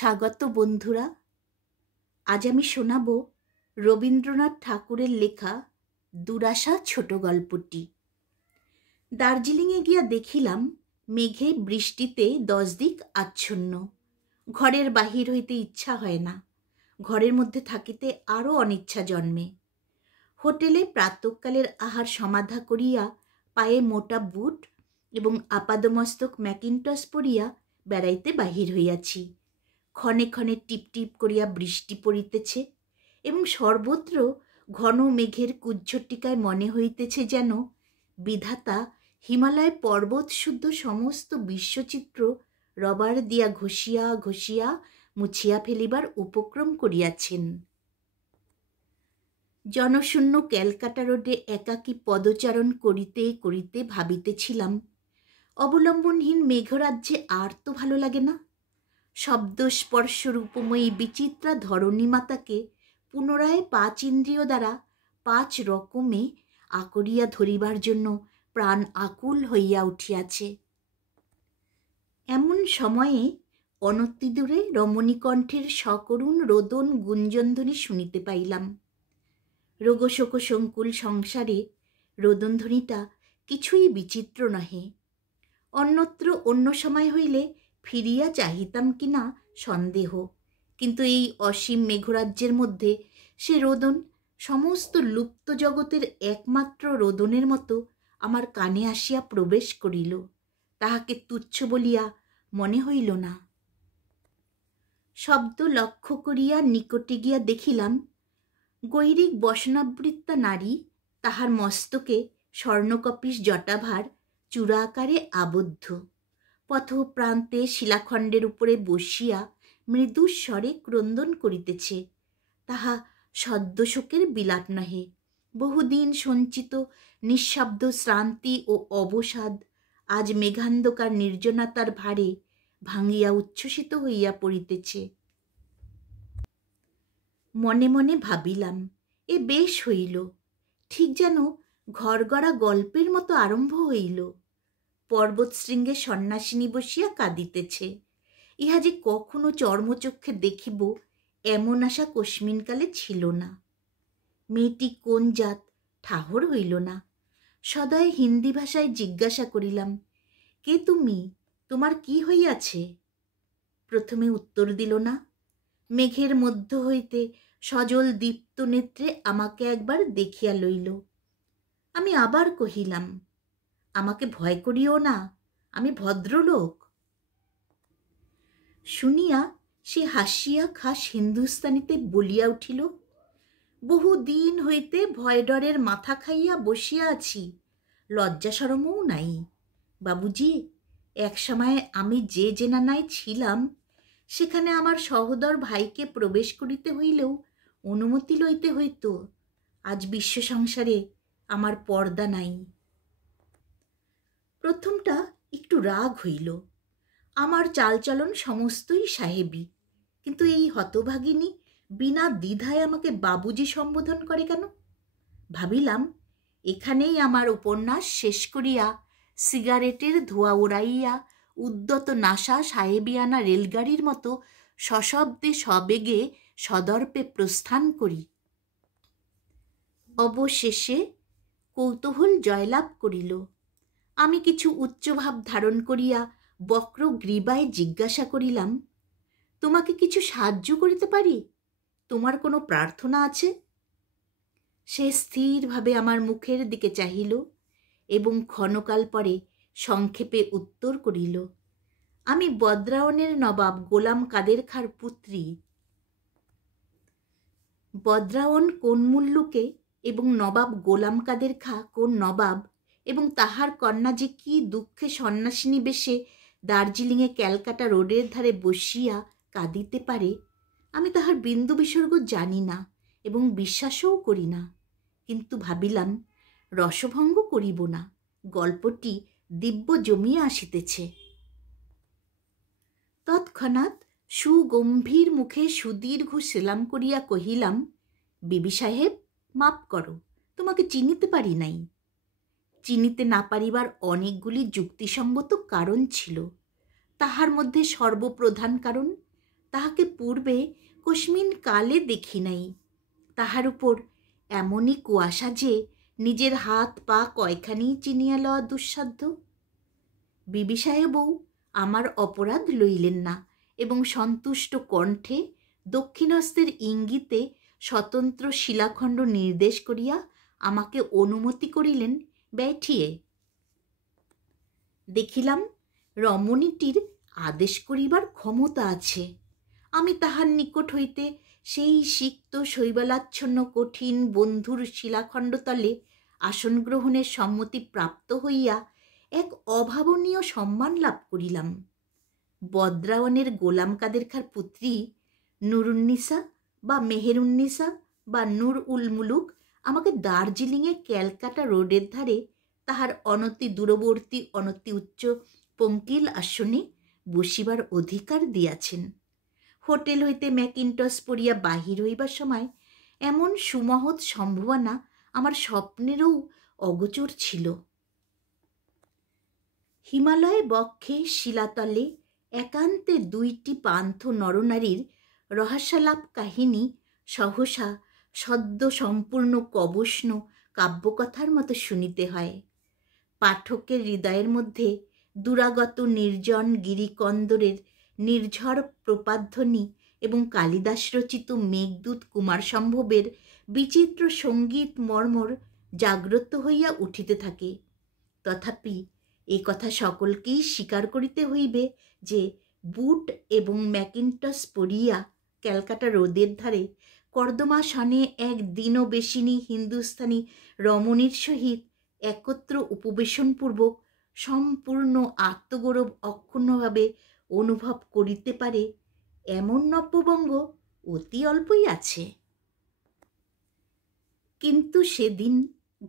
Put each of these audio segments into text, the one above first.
স্বাগত বন্ধুরা। আজ আমি শোনাব রবীন্দ্রনাথ ঠাকুরের লেখা দুরাশা ছোট গল্পটি। দার্জিলিংয়ে গিয়া দেখিলাম মেঘে বৃষ্টিতে 10 দিক আচ্ছন্ন। ঘরের বাহির হইতে ইচ্ছা হয় না, ঘরের মধ্যে থাকিতে আরও অনিচ্ছা জন্মে। হোটেলে প্রাতঃকালের আহার সমাধা করিয়া পায়ে মোটা বুট এবং আপাদমস্তক ম্যাকিনটস পরিয়া বেড়াইতে বাহির হইয়াছি। ক্ষণে ক্ষণে টিপটিপ করিয়া বৃষ্টি পড়িতেছে এবং সর্বত্র ঘন মেঘের কুজ্ঝটিকায় মনে হইতেছে যেন বিধাতা হিমালয় পর্বত শুদ্ধ সমস্ত বিশ্বচিত্র রবার দিয়া ঘষিয়া ঘষিয়া মুছিয়া ফেলিবার উপক্রম করিয়াছেন। জনশূন্য ক্যালকাটা রোডে একাকী পদচারণ করিতে করিতে ভাবিতেছিলাম, অবলম্বনহীন মেঘরাজ্যে আর তো ভালো লাগে না। শব্দস্পর্শ রূপময়ী বিচিত্রা ধরণীমাতাকে পুনরায় 5 ইন্দ্রিয় দ্বারা 5 রকমে আকরিয়া ধরিবার জন্য প্রাণ আকুল হইয়া উঠিয়াছে। এমন সময়ে অনতিদূরে রমণীকণ্ঠের সকরুণ রোদন গুঞ্জনধ্বনি শুনিতে পাইলাম। রোগশোক সংকুল সংসারে রোদনধ্বনিটা কিছুই বিচিত্র নহে। অন্যত্র অন্য সময় হইলে ফিরিয়া চাহিতাম কিনা সন্দেহ, কিন্তু এই অসীম মেঘরাজ্যের মধ্যে সে রোদন সমস্ত লুপ্ত জগতের একমাত্র রোদনের মতো আমার কানে আসিয়া প্রবেশ করিল। তাহাকে তুচ্ছ বলিয়া মনে হইল না। শব্দ লক্ষ্য করিয়া নিকটে গিয়া দেখিলাম গৈরিক বসনাবৃত্তা নারী, তাহার মস্তকে স্বর্ণকপিস জটাভার চূড়া আকারে আবদ্ধ, পথ প্রান্তে শিলাখণ্ডের উপরে বসিয়া মৃদু স্বরে ক্রন্দন করিতেছে। তাহা সদ্যশোকের বিলাপ নহে, বহুদিন সঞ্চিত নিঃশব্দ শ্রান্তি ও অবসাদ আজ মেঘান্ধকার নির্জনতার ভারে ভাঙিয়া উচ্ছ্বসিত হইয়া পড়িতেছে। মনে মনে ভাবিলাম, এ বেশ হইল, ঠিক যেন ঘরগড়া গল্পের মতো আরম্ভ হইল। পর্বতশৃঙ্গে সন্ন্যাসিনী বসিয়া কাঁদিতেছে, ইহা যে কখনো চর্মচক্ষে দেখিব এমন আশা কস্মিনকালে ছিল না। মেয়েটি কোন জাত ঠাহর হইল না। সদয় হিন্দি ভাষায় জিজ্ঞাসা করিলাম, কে তুমি, তোমার কি হইয়াছে? প্রথমে উত্তর দিল না। মেঘের মধ্য হইতে সজল দীপ্ত নেত্রে আমাকে একবার দেখিয়া লইল। আমি আবার কহিলাম, আমাকে ভয় করিও না, আমি ভদ্রলোক। শুনিয়া সে হাসিয়া খাস হিন্দুস্তানিতে বলিয়া উঠিল, বহু দিন হইতে ভয় ডরের মাথা খাইয়া বসিয়া আছি, লজ্জা শরমও নাই। বাবুজি, এক সময়ে আমি যে জেনানায় ছিলাম সেখানে আমার সহোদর ভাইকে প্রবেশ করিতে হইলেও অনুমতি লইতে হইত। আজ বিশ্ব সংসারে আমার পর্দা নাই। প্রথমটা একটু রাগ হইল। আমার চালচলন সমস্তই সাহেবী, কিন্তু এই হতভাগিনী বিনা দ্বিধায় আমাকে বাবুজি সম্বোধন করে কেন? ভাবিলাম, এখানেই আমার উপন্যাস শেষ করিয়া সিগারেটের ধোঁয়া উড়াইয়া উদ্যত নাসা সাহেবিয়ানা রেলগাড়ির মতো সশব্দে সবেগে সদর্পে প্রস্থান করি। অবশেষে কৌতূহল জয়লাভ করিল। আমি কিছু উচ্চভাব ধারণ করিয়া বক্র গ্রীবায় জিজ্ঞাসা করিলাম, তোমাকে কিছু সাহায্য করিতে পারি? তোমার কোনো প্রার্থনা আছে? সে স্থিরভাবে আমার মুখের দিকে চাহিল এবং ক্ষণকাল পরে সংক্ষেপে উত্তর করিল, আমি বদ্রাওনের নবাব গোলাম কাদের খাঁর পুত্রী। বদ্রাওন কোন মুল্লুকে এবং নবাব গোলাম কাদের খাঁ কোন নবাব এবং তাহার কন্যা যে কি দুঃখে সন্ন্যাসিনী বেশে দার্জিলিংয়ে ক্যালকাটা রোডের ধারে বসিয়া কাঁদিতে পারে, আমি তাহার বিন্দু বিসর্গ জানি না এবং বিশ্বাসও করি না। কিন্তু ভাবিলাম, রসভঙ্গ করিব না, গল্পটি দিব্য জমিয়া আসিতেছে। তৎক্ষণাৎ সুগম্ভীর মুখে সুদীর্ঘ সেলাম করিয়া কহিলাম, বিবি সাহেব, মাপ করো, তোমাকে চিনিতে পারি নাই। চিনিতে না পারিবার অনেকগুলি যুক্তিসঙ্গত কারণ ছিল। তাহার মধ্যে সর্বপ্রধান কারণ, তাহাকে পূর্বে কস্মিন কালে দেখি নাই। তাহার উপর এমনই কুয়াশা যে নিজের হাত পা কয়খানি চিনিয়া লওয়া দুঃসাধ্য। বিবি সাহেবও আমার অপরাধ লইলেন না এবং সন্তুষ্ট কণ্ঠে দক্ষিণহস্তের ইঙ্গিতে স্বতন্ত্র শিলাখণ্ড নির্দেশ করিয়া আমাকে অনুমতি করিলেন ব্যাঠিয়ে। দেখিলাম রমণীটির আদেশ করিবার ক্ষমতা আছে। আমি তাহার নিকট হইতে সেই সিক্ত শৈবালাচ্ছন্ন কঠিন বন্ধুর শিলাখণ্ডতলে আসন গ্রহণের সম্মতি প্রাপ্ত হইয়া এক অভাবনীয় সম্মান লাভ করিলাম। বদ্রাওয়ানের গোলাম কাদের খাঁর পুত্রী নুরুন্নিসা বা মেহেরুন্নিসা বা নূর উল মুলুক আমাকে দার্জিলিংয়ে ক্যালকাটা রোডের ধারে তাহার অনতি দূরবর্তী অনতি উচ্চ পঙ্কিল আসনে বসিবার অধিকার দিয়াছেন। হোটেল হইতে ম্যাকিন্টস পরিয়া বাহির হইবার সময় এমন সুমহৎ সম্ভাবনা আমার স্বপ্নেরও অগোচর ছিল। হিমালয় বক্ষে শিলাতলে একান্তে দুইটি পান্থ নরনারীর রহস্যালাপ কাহিনী সহসা সদ্য সম্পূর্ণ কবষ্ণ কাব্যকথার মতো শুনিতে হয়। পাঠকের হৃদয়ের মধ্যে দুরাগত নির্জন গিরিকন্দরের নির্ঝর প্রপাধ্বনি এবং কালিদাস রচিত মেঘদূত কুমার সম্ভবের বিচিত্র সঙ্গীত মর্মর জাগ্রত হইয়া উঠিতে থাকে। তথাপি এ কথা সকলকেই স্বীকার করিতে হইবে যে বুট এবং ম্যাকিন্টস পরিয়া ক্যালকাটা রোদের ধারে কর্দমাসনে এক দীনবেশিনী হিন্দুস্থানী রমণীর সহিত একত্র উপবেশনপূর্বক সম্পূর্ণ আত্মগৌরব অক্ষুণ্ণভাবে অনুভব করিতে পারে এমন নব্যবঙ্গ অতি অল্পই আছে। কিন্তু সেদিন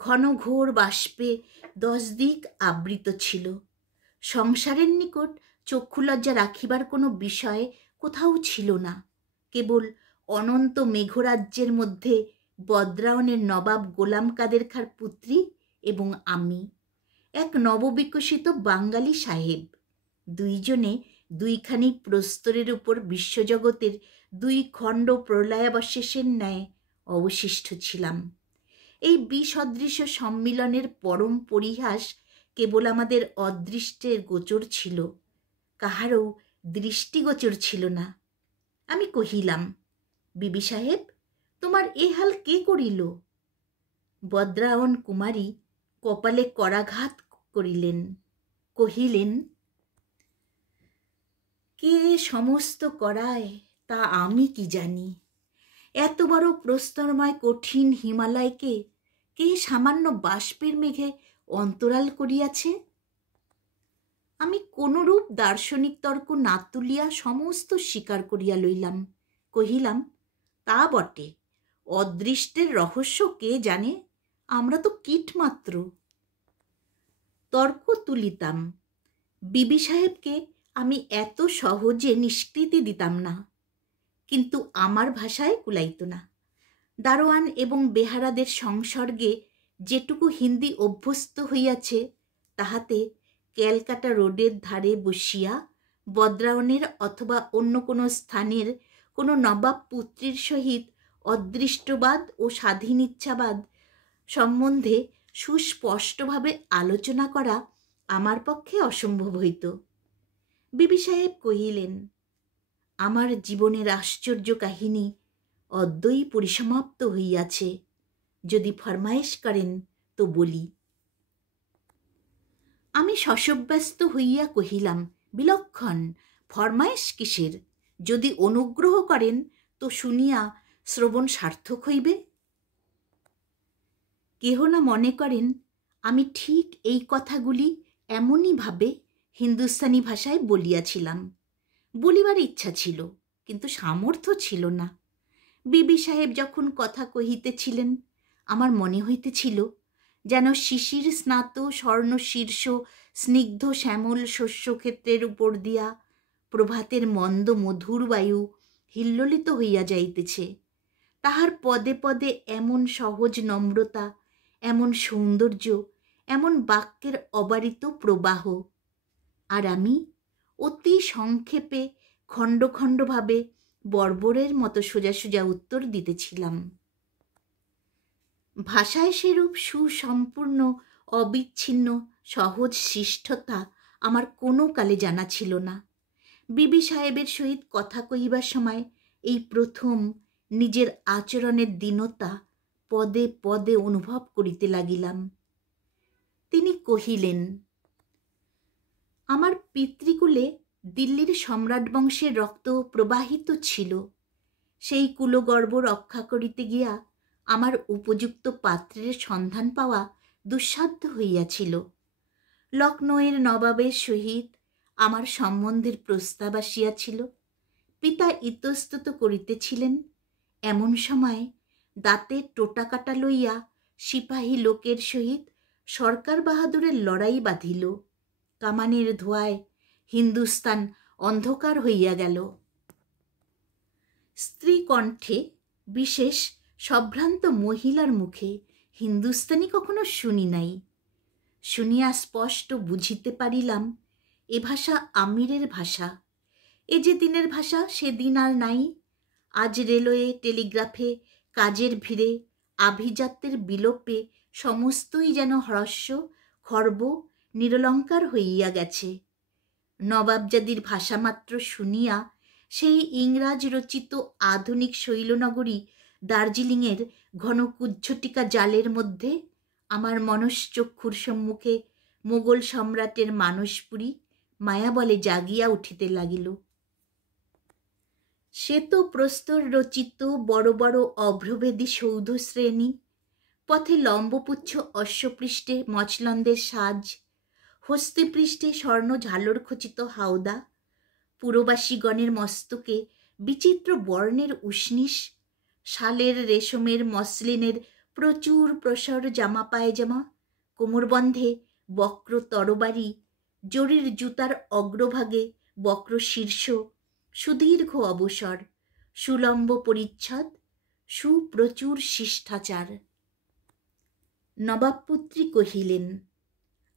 ঘন ঘোর বাষ্পে 10 দিক আবৃত ছিল। সংসারের নিকট চক্ষুলজ্জা রাখিবার কোনো বিষয় কোথাও ছিল না। কেবল অনন্ত মেঘরাজ্যের মধ্যে বদ্রাওনের নবাব গোলাম কাদের খাঁর পুত্রী এবং আমি, এক নববিকশিত বাঙালি সাহেব, দুইজনে দুইখানি প্রস্তরের উপর বিশ্বজগতের 2 খণ্ড প্রলয়াবশেষের ন্যায় অবশিষ্ট ছিলাম। এই বিসদৃশ সম্মিলনের পরম পরিহাস কেবল আমাদের অদৃষ্টের গোচর ছিল, কাহারও দৃষ্টিগোচর ছিল না। আমি কহিলাম, বিবি সাহেব, তোমার এ হাল কে করিল? বদ্রাওন কুমারী কপালে করাঘাত করিলেন, কহিলেন, কে সমস্ত করায় তা আমি কি জানি। এত বড় প্রস্তরময় কঠিন হিমালয়কে কে সামান্য বাষ্পের মেঘে অন্তরাল করিয়াছে? আমি কোনরূপ দার্শনিক তর্ক না তুলিয়া সমস্ত স্বীকার করিয়া লইলাম। কহিলাম, তা বটে, অদৃষ্টের রহস্য কে জানে? আমরা তো কীট মাত্র। তর্ক তুলিতাম, বিবি সাহেবকে আমি এত সহজে নিষ্কৃতি দিতাম না, কিন্তু আমার ভাষায় কুলাইত না। দারোয়ান এবং বেহারাদের সংসর্গে যেটুকু হিন্দি অভ্যস্ত হইয়াছে, তাহাতে ক্যালকাটা রোডের ধারে বসিয়া বদ্রাওনের অথবা অন্য কোনো স্থানের কোনো নবাব পুত্রীর সহিত অদৃষ্টবাদ ও স্বাধীনিচ্ছাবাদ সম্বন্ধে সুস্পষ্টভাবে আলোচনা করা আমার পক্ষে অসম্ভব হইত। বিবি সাহেব কহিলেন, আমার জীবনের আশ্চর্য কাহিনী অদ্যই পরিসমাপ্ত হইয়াছে। যদি ফরমায়েশ করেন তো বলি। আমি শশব্যস্ত হইয়া কহিলাম, বিলক্ষণ, ফরমায়েশ কিসের? যদি অনুগ্রহ করেন তো শুনিয়া শ্রবণ সার্থক হইবে। কেহ না মনে করেন আমি ঠিক এই কথাগুলি এমনই ভাবে হিন্দুস্তানি ভাষায় বলিয়াছিলাম। বলিবার ইচ্ছা ছিল, কিন্তু সামর্থ্য ছিল না। বিবি সাহেব যখন কথা কহিতেছিলেন, আমার মনে হইতেছিল যেন শিশির স্নাত স্বর্ণ শীর্ষ স্নিগ্ধ শ্যামল শস্যক্ষেত্রের উপর দিয়া প্রভাতের মন্দ মধুর বায়ু হিল্লোলিত হইয়া যাইতেছে। তাহার পদে পদে এমন সহজ নম্রতা, এমন সৌন্দর্য, এমন বাক্যের অবারিত প্রবাহ। আর আমি অতি সংক্ষেপে খণ্ড খণ্ডভাবে বর্বরের মতো সোজা সোজা উত্তর দিতেছিলাম। ভাষায় সেরূপ সুসম্পূর্ণ অবিচ্ছিন্ন সহজ শিষ্টতা আমার কোনো কালে জানা ছিল না। বিবি সাহেবের সহিত কথা কহিবার সময় এই প্রথম নিজের আচরণের দীনতা পদে পদে অনুভব করিতে লাগিলাম। তিনি কহিলেন, আমার পিতৃকুলে দিল্লির সম্রাট বংশের রক্ত প্রবাহিত ছিল। সেই কুলগর্ব রক্ষা করিতে গিয়া আমার উপযুক্ত পাত্রের সন্ধান পাওয়া দুঃসাধ্য হইয়াছিল। লখনৌয়ের নবাবের সহিত আমার সম্বন্ধের প্রস্তাব আসিয়াছিল। পিতা ইতস্তত করিতেছিলেন। এমন সময় দাঁতের টোটাকাটা লইয়া সিপাহী লোকের সহিত সরকার বাহাদুরের লড়াই বাঁধিল। কামানের ধোঁয়ায় হিন্দুস্তান অন্ধকার হইয়া গেল। স্ত্রী কণ্ঠে, বিশেষ সম্ভ্রান্ত মহিলার মুখে হিন্দুস্তানি কখনো শুনি নাই। শুনিয়া স্পষ্ট বুঝিতে পারিলাম এ ভাষা আমিরের ভাষা। এ যে দিনের ভাষা সে দিন আর নাই। আজ রেলওয়ে, টেলিগ্রাফে, কাজের ভিড়ে, আভিজাত্যের বিলোপে সমস্তই যেন হ্রস্ব, খর্ব, নিরলঙ্কার হইয়া গেছে। নবাবজাদির ভাষামাত্র শুনিয়া সেই ইংরাজ রচিত আধুনিক শৈলনগরী দার্জিলিংয়ের ঘন কুজ্ঝটিকা জালের মধ্যে আমার মনশ্চক্ষুর সম্মুখে মোগল সম্রাটের মানসপুরী মায়াবলে জাগিয়া উঠিতে লাগিল। শ্বেত প্রস্তর রচিত বড় বড় অভ্রভেদী সৌধ শ্রেণী, পথে লম্বপুচ্ছ অশ্বপৃষ্ঠে মচলন্দের সাজ, হস্তিপৃষ্ঠে স্বর্ণ ঝালর খচিত হাওদা, পুরবাসীগণের মস্তকে বিচিত্র বর্ণের উষ্ণিস, শালের, রেশমের, মসলিনের প্রচুর প্রসর জামা পায়জামা, কোমরবন্ধে বক্র তরবারি, জরির জুতার অগ্রভাগে বক্র শীর্ষ, সুদীর্ঘ অবসর, সুলম্ব পরিচ্ছদ, সুপ্রচুর শিষ্টাচার। নবাবপুত্রী কহিলেন,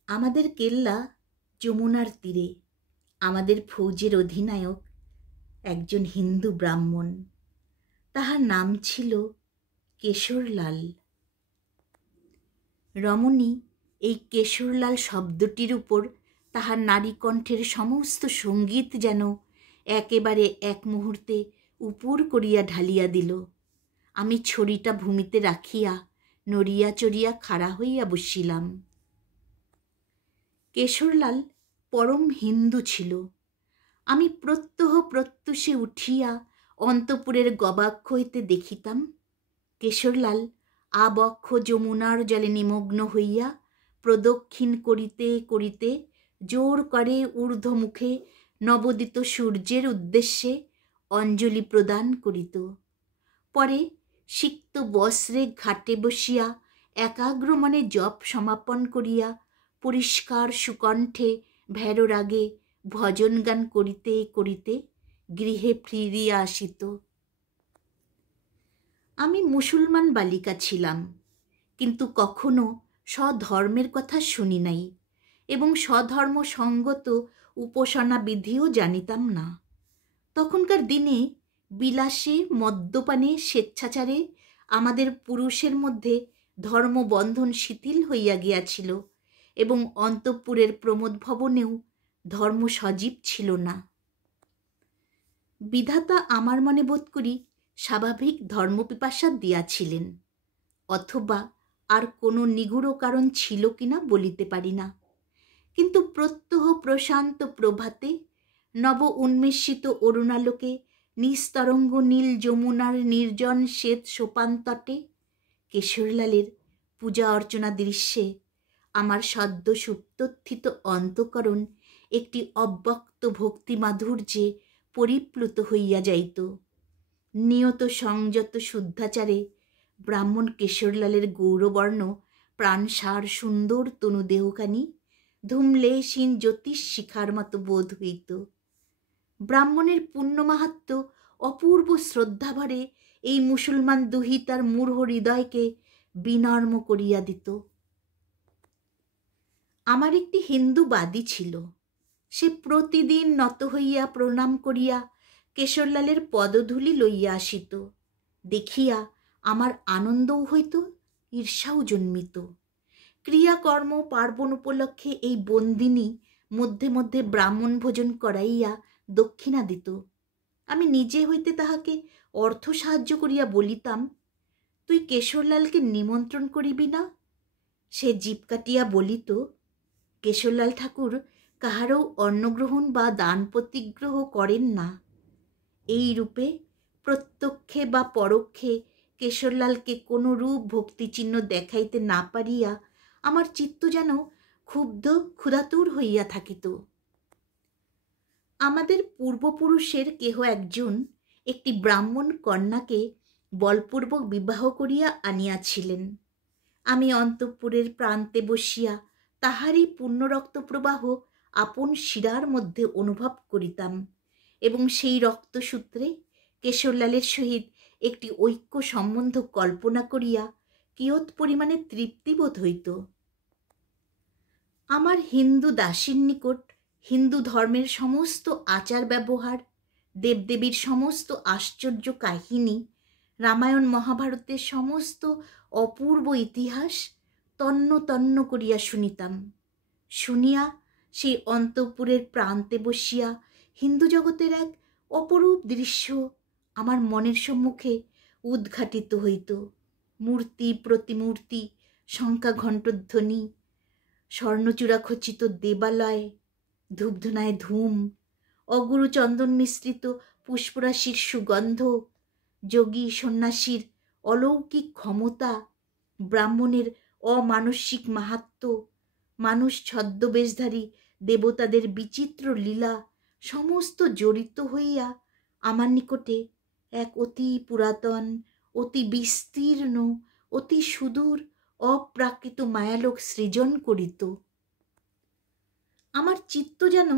আমাদের কেল্লা যমুনার তীরে। আমাদের ফৌজের অধিনায়ক একজন হিন্দু ব্রাহ্মণ। তাহার নাম ছিল কেশরলাল। রমণী এই কেশরলাল শব্দটির উপর তাহার নারীকণ্ঠের সমস্ত সঙ্গীত যেন একেবারে এক মুহূর্তে উপর করিয়া ঢালিয়া দিল। আমি ছড়িটা ভূমিতে রাখিয়া নড়িয়া চড়িয়া খাড়া হইয়া বসিলাম। কেশরলাল পরম হিন্দু ছিল। আমি প্রত্যহ প্রত্যুষে উঠিয়া অন্তঃপুরের গবাক্ষ হইতে দেখিতাম কেশরলাল আবক্ষ যমুনার জলে নিমগ্ন হইয়া প্রদক্ষিণ করিতে করিতে জোর করে ঊর্ধ্বমুখে নবোদিত সূর্যের উদ্দেশ্যে অঞ্জলি প্রদান করিত। পরে সিক্ত বস্ত্রে ঘাটে বসিয়া একাগ্র মনে জপ সমাপন করিয়া পরিষ্কার সুকণ্ঠে ভেরো রাগে ভজন গান করিতে করিতে গৃহে ফিরিয়া আসিত। আমি মুসলমান বালিকা ছিলাম, কিন্তু কখনো স্বধর্মের কথা শুনি নাই এবং স্বধর্ম সঙ্গত উপাসনা বিধিও জানিতাম না। তখনকার দিনে বিলাসে, মদ্যপানে, স্বেচ্ছাচারে আমাদের পুরুষের মধ্যে ধর্মবন্ধন শিথিল হইয়া গিয়াছিল এবং অন্তঃপুরের প্রমোদ ভবনেও ধর্ম সজীব ছিল না। বিধাতা আমার মনে বোধ করি স্বাভাবিক ধর্মপিপাসা দিয়াছিলেন, অথবা আর কোনো নিগূঢ় কারণ ছিল কিনা বলিতে পারি না। কিন্তু প্রত্যহ প্রশান্ত প্রভাতে নব উন্মেষিত অরুণালোকে নিস্তরঙ্গ নীল যমুনার নির্জন শ্বেত সোপানতটে কেশরলালের পূজা অর্চনা দৃশ্যে আমার সদ্য সুপ্তোত্থিত অন্তঃকরণ একটি অব্যক্ত ভক্তি মাধুর্যে পরিপ্লুত হইয়া যাইত। নিয়ত সংযত শুদ্ধাচারে ব্রাহ্মণ কেশরলালের গৌরবর্ণ প্রাণসার সুন্দর তনুদেহখানি ধূমলেশীন জ্যোতিষ শিখার মতো বোধ হইত। ব্রাহ্মণের পুণ্যমাহাত্ম্য অপূর্ব শ্রদ্ধাভরে এই মুসলমান দুহিতার মূঢ় হৃদয়কে বিনর্ম করিয়া দিত। আমার একটি হিন্দু বাদী ছিল। সে প্রতিদিন নত হইয়া প্রণাম করিয়া কেশরলালের পদধূলি লইয়া আসিত। দেখিয়া আমার আনন্দও হইত, ঈর্ষাও জন্মিত। ক্রিয়াকর্ম পার্বণ উপলক্ষে এই বন্দিনী মধ্যে মধ্যে ব্রাহ্মণ ভোজন করাইয়া দক্ষিণা দিত। আমি নিজে হইতে তাহাকে অর্থ সাহায্য করিয়া বলিতাম, তুই কেশরলালকে নিমন্ত্রণ করিবি না? সে জিভ কাটিয়া বলিত, কেশরলাল ঠাকুর কাহারও অন্নগ্রহণ বা দান প্রতিগ্রহ করেন না। এই রূপে প্রত্যক্ষে বা পরোক্ষে কেশরলালকে কোনো রূপ ভক্তিচিহ্ন দেখাইতে না পারিয়া আমার চিত্ত যেন ক্ষুব্ধ ক্ষুধাতুর হইয়া থাকিত। আমাদের পূর্বপুরুষের কেহ একজন একটি ব্রাহ্মণ কন্যাকে বলপূর্বক বিবাহ করিয়া আনিয়াছিলেন। আমি অন্তঃপুরের প্রান্তে বসিয়া তাহারই পূর্ণরক্ত প্রবাহ আপন শিরার মধ্যে অনুভব করিতাম এবং সেই রক্তসূত্রে কেশরলালের সহিত একটি ঐক্য সম্বন্ধ কল্পনা করিয়া কিয়ৎ পরিমাণে তৃপ্তিবোধ হইত। আমার হিন্দু দাসীর নিকট হিন্দু ধর্মের সমস্ত আচার ব্যবহার, দেবদেবীর সমস্ত আশ্চর্য কাহিনী, রামায়ণ মহাভারতের সমস্ত অপূর্ব ইতিহাস তন্ন তন্ন করিয়া শুনিতাম। শুনিয়া সেই অন্তঃপুরের প্রান্তে বসিয়া হিন্দু জগতের এক অপরূপ দৃশ্য আমার মনের সম্মুখে উদ্ঘাটিত হইত। মূর্তি প্রতিমূর্তি, শঙ্কা ঘণ্টধ্বনি, স্বর্ণচূড়া খচিত দেবালয়, ধূপধুনায় ধূম, অগুরু চন্দন মিশ্রিত পুষ্পরাশির সুগন্ধ, যোগী সন্ন্যাসীর অলৌকিক ক্ষমতা, ব্রাহ্মণের অমানসিক মাহাত্ম্য, মানুষ ছদ্মবেশধারী দেবতাদের বিচিত্র লীলা সমস্ত জড়িত হইয়া আমার নিকটে এক অতি পুরাতন, অতি বিস্তীর্ণ, অতি সুদূর অপ্রাকৃত মায়ালোক সৃজন করিত। আমার চিত্ত যেন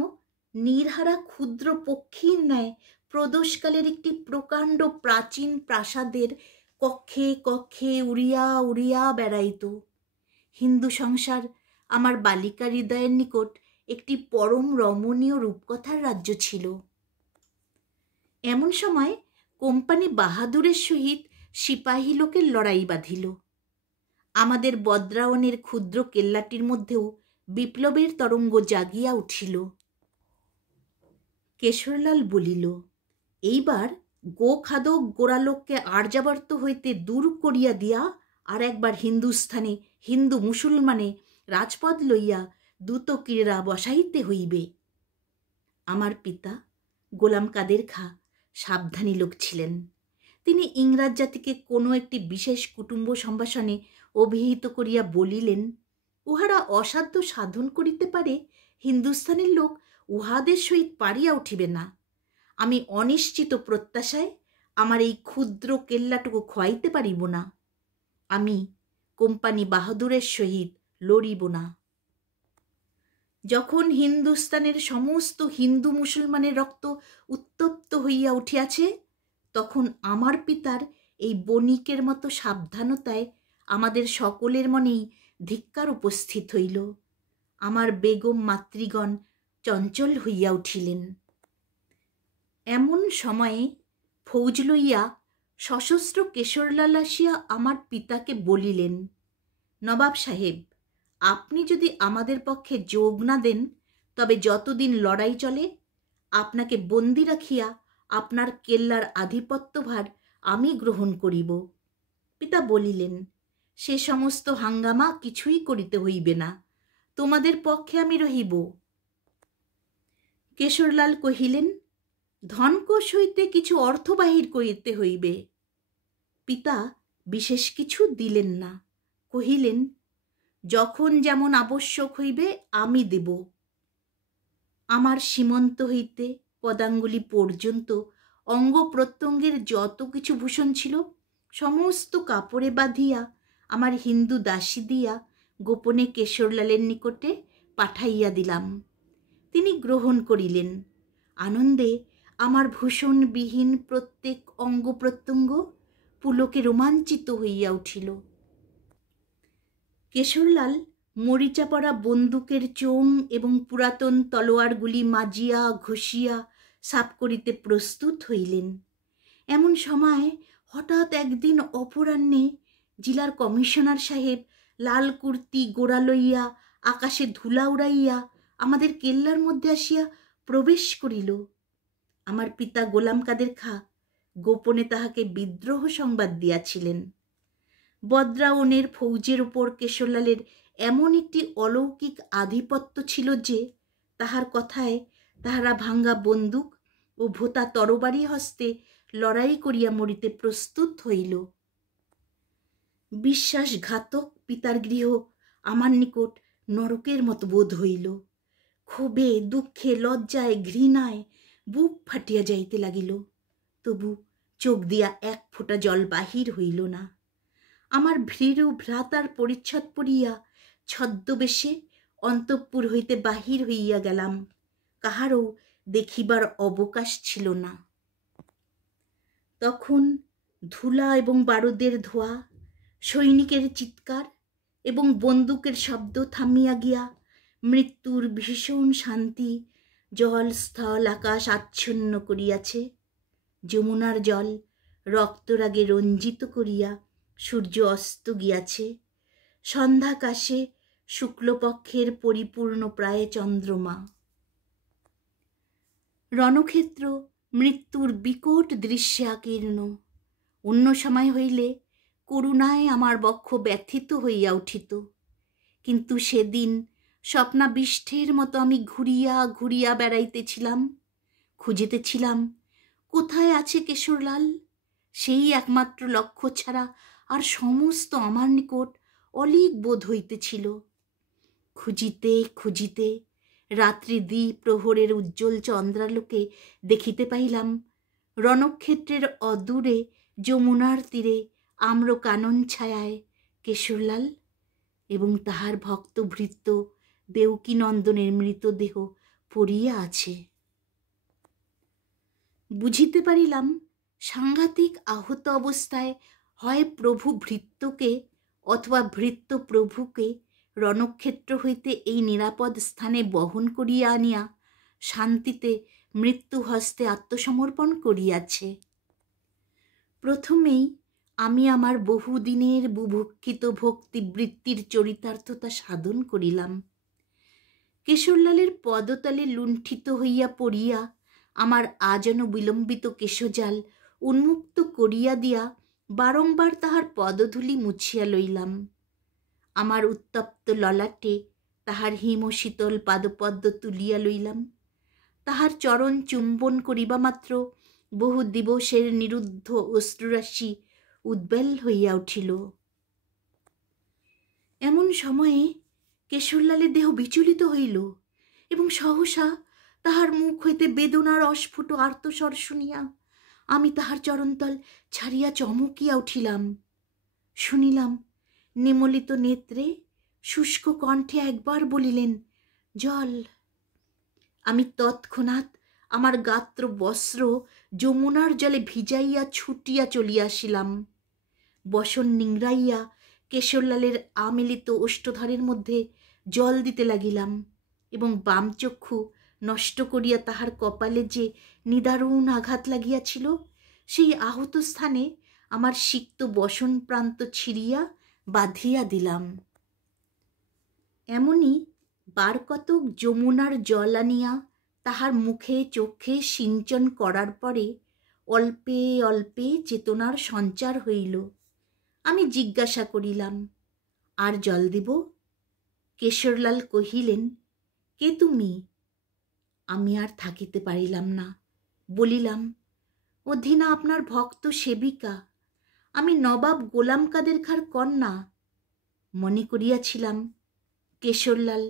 নির্হারা ক্ষুদ্র পক্ষীর ন্যায় প্রদোষকালের একটি প্রকাণ্ড প্রাচীন প্রাসাদের কক্ষে কক্ষে উড়িয়া উড়িয়া বেড়াইত। হিন্দু সংসার আমার বালিকা হৃদয়ের নিকট একটি পরম রমণীয় রূপকথার রাজ্য ছিল। এমন সময় কোম্পানি বাহাদুরের সহিত সিপাহী লোকের লড়াই বাঁধিল। আমাদের বদ্রাওয়ানের ক্ষুদ্র কেল্লাটির মধ্যেও বিপ্লবের তরঙ্গ জাগিয়া উঠিল। কেশরলাল বলিল, এইবার গোখাদক গোড়ালোককে আর্যাবর্ত হইতে দূর করিয়া দিয়া আর একবার হিন্দুস্থানে হিন্দু মুসলমানে রাজপদ লইয়া দ্রুত ক্রীড়া বসাইতে হইবে। আমার পিতা গোলাম কাদের খাঁ সাবধানী লোক ছিলেন। তিনি ইংরাজ জাতিকে কোনো একটি বিশেষ কুটুম্ব সম্ভাষণে অভিহিত করিয়া বলিলেন, উহারা অসাধ্য সাধন করিতে পারে, হিন্দুস্থানের লোক উহাদের সহিত পারিয়া উঠিবে না। আমি অনিশ্চিত প্রত্যাশায় আমার এই ক্ষুদ্র কেল্লাটুকু খোয়াইতে পারিব না। আমি কোম্পানি বাহাদুরের সহিত লড়িব না। যখন হিন্দুস্তানের সমস্ত হিন্দু মুসলমানের রক্ত উত্তপ্ত হইয়া উঠিয়াছে, তখন আমার পিতার এই বণিকের মতো সাবধানতায় আমাদের সকলের মনেই ধিক্কার উপস্থিত হইল। আমার বেগম মাতৃগণ চঞ্চল হইয়া উঠিলেন। এমন সময়ে ফৌজ লইয়া সশস্ত্র কেশরলাল আসিয়া আমার পিতাকে বলিলেন, নবাব সাহেব, আপনি যদি আমাদের পক্ষে যোগ না দেন, তবে যতদিন লড়াই চলে আপনাকে বন্দি রাখিয়া আপনার কেল্লার আধিপত্যভার আমি গ্রহণ করিব। পিতা বলিলেন, সে সমস্ত হাঙ্গামা কিছুই করিতে হইবে না, তোমাদের পক্ষে আমি রহিব। কেশরলাল কহিলেন, ধনকোষ হইতে কিছু অর্থ বাহির করিতে হইবে। পিতা বিশেষ কিছু দিলেন না, কহিলেন, যখন যেমন আবশ্যক হইবে আমি দেব। আমার সীমন্ত হইতে পদাঙ্গুলি পর্যন্ত অঙ্গ প্রত্যঙ্গের যত কিছু ভূষণ ছিল সমস্ত কাপড়ে বাঁধিয়া আমার হিন্দু দাসী দিয়া গোপনে কেশরলালের নিকটে পাঠাইয়া দিলাম। তিনি গ্রহণ করিলেন। আনন্দে আমার ভূষণবিহীন প্রত্যেক অঙ্গ প্রত্যঙ্গ পুলকে রোমাঞ্চিত হইয়া উঠিল। কেশরলাল মরিচা পড়া বন্দুকের চোং এবং পুরাতন তলোয়ারগুলি মাজিয়া ঘষিয়া সাফ করিতে প্রস্তুত হইলেন। এমন সময় হঠাৎ একদিন অপরাহ্নে জেলার কমিশনার সাহেব লাল কুর্তি গোড়া লইয়া আকাশে ধুলা উড়াইয়া আমাদের কেল্লার মধ্যে আসিয়া প্রবেশ করিল। আমার পিতা গোলাম কাদের খাঁ গোপনে তাহাকে বিদ্রোহ সংবাদ দিয়াছিলেন। বদ্রাওনের ফৌজের উপর কেশরলালের এমন একটি অলৌকিক আধিপত্য ছিল যে তাহার কথায় তাহারা ভাঙ্গা বন্দুক ও ভোতা তরবারি হস্তে লড়াই করিয়া মরিতে প্রস্তুত হইল। বিশ্বাসঘাতক পিতার গৃহ আমার নিকট নরকের মতো বোধ হইল। ক্ষোভে দুঃখে লজ্জায় ঘৃণায় বুক ফাটিয়া যাইতে লাগিল। তবু চোখ দিয়া এক ফোঁটা জল বাহির হইল না। আমার ভীরু ভ্রাতার পরিচ্ছদ পরিয়া ছদ্মবেশে অন্তঃপুর হইতে বাহির হইয়া গেলাম। কাহারও দেখিবার অবকাশ ছিল না। তখন ধুলা এবং বারুদের ধোঁয়া, সৈনিকের চিৎকার এবং বন্দুকের শব্দ থামিয়া গিয়া মৃত্যুর ভীষণ শান্তি জল স্থল আকাশ আচ্ছন্ন করিয়াছে। যমুনার জল রক্তরাগে রঞ্জিত করিয়া সূর্য অস্ত গিয়াছে। সন্ধ্যাকাশে শুক্লপক্ষের পরিপূর্ণ প্রায় চন্দ্রমা। রণক্ষেত্র মৃত্যুর বিকট দৃশ্যে আকীর্ণ। অন্য সময় হইলে করুণায় আমার বক্ষ ব্যথিত হইয়া উঠিত, কিন্তু সেদিন স্বপ্নাবিষ্টের মতো আমি ঘুরিয়া ঘুরিয়া বেড়াইতেছিলাম, খুঁজিতেছিলাম কোথায় আছে কেশরলাল। সেই একমাত্র লক্ষ্য ছাড়া আর সমস্ত আমার নিকট অলীক বোধ হইতেছিল। খুঁজিতে খুঁজিতে রাত্রি দ্বিপ্রহরের উজ্জ্বল চন্দ্রালোকে দেখিতে পাইলাম রণক্ষেত্রের অদূরে যমুনার তীরে আম্র কানন ছায়ায় কেশরলাল এবং তাহার ভক্তভৃত্য দেউকীনন্দনের মৃতদেহ পড়িয়া আছে। বুঝিতে পারিলাম সাংঘাতিক আহত অবস্থায় হয় প্রভু ভৃত্যকে অথবা ভৃত্য প্রভুকে রণক্ষেত্র হইতে এই নিরাপদ স্থানে বহন করিয়া আনিয়া শান্তিতে মৃত্যু হস্তে আত্মসমর্পণ করিয়াছে। প্রথমেই আমি আমার বহুদিনের বুভুক্ষিত ভক্তিবৃত্তির চরিতার্থতা সাধন করিলাম। কেশরলালের পদতলে লুণ্ঠিত হইয়া পড়িয়া আমার আজন্য বিলম্বিত কেশজাল উন্মুক্ত করিয়া দিয়া বারংবার তাহার পদধূলি মুছিয়া লইলাম। আমার উত্তপ্ত ললাটে তাহার হিমশীতল পাদপদ্ম তুলিয়া লইলাম। তাহার চরণ চুম্বন করিবা মাত্র বহু দিবসের নিরুদ্ধ অশ্রুরাশি উদ্বেল হইয়া উঠিল। এমন সময়ে কেশরলালের দেহ বিচলিত হইল এবং সহসা তাহার মুখ হইতে বেদনার অস্ফুট আর্তস্বর শুনিয়া আমি তাহার চরণতল ছাড়িয়া চমকিয়া উঠিলাম। শুনিলাম নিমলিত নেত্রে শুষ্ক কণ্ঠে একবার বলিলেন, জল। আমি তৎক্ষণাৎ আমার গাত্র বস্ত্র যমুনার জলে ভিজাইয়া ছুটিয়া চলিয়া আসিলাম। বসন নিংড়াইয়া কেশরলালের আমিলিত ওষ্ঠধরের মধ্যে জল দিতে লাগিলাম এবং বাম চক্ষু নষ্ট করিয়া তাহার কপালে যে নিদারুণ আঘাত লাগিয়াছিল সেই আহত স্থানে আমার সিক্ত বসন প্রান্ত ছিঁড়িয়া বাঁধিয়া দিলাম। এমনি বার কতক যমুনার জল আনিয়া তাহার মুখে চোখে সিঞ্চন করার পরে অল্পে অল্পে চেতনার সঞ্চার হইল। আমি জিজ্ঞাসা করিলাম, আর জল দিব? কেশরলাল কহিলেন, কে তুমি? আমি আর থাকিতে পারিলাম না, বলিলাম, অধীনা আপনার ভক্ত সেবিকা। আমি নবাব গোলাম কাদের খাঁর কন্যা। মনে করিয়াছিলাম কেশরলাল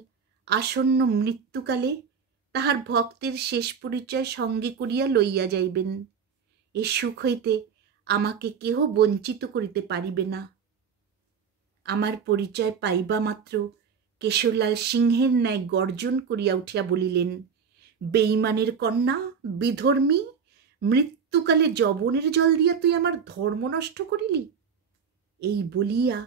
আসন্ন মৃত্যুকালে তাহার ভক্তের শেষ পরিচয় সঙ্গে করিয়া লইয়া যাইবেন। এ সুখ হইতে আমাকে কেহ বঞ্চিত করিতে পারিবে না। আমার পরিচয় পাইবা মাত্র কেশরলাল সিংহের ন্যায় গর্জন করিয়া উঠিয়া বলিলেন, বেঈমানের কন্যা, বিধর্মী, মৃত্যুকালে যবনের জল দিয়া তুই আমার ধর্ম নষ্ট করিলি। এই বলিয়া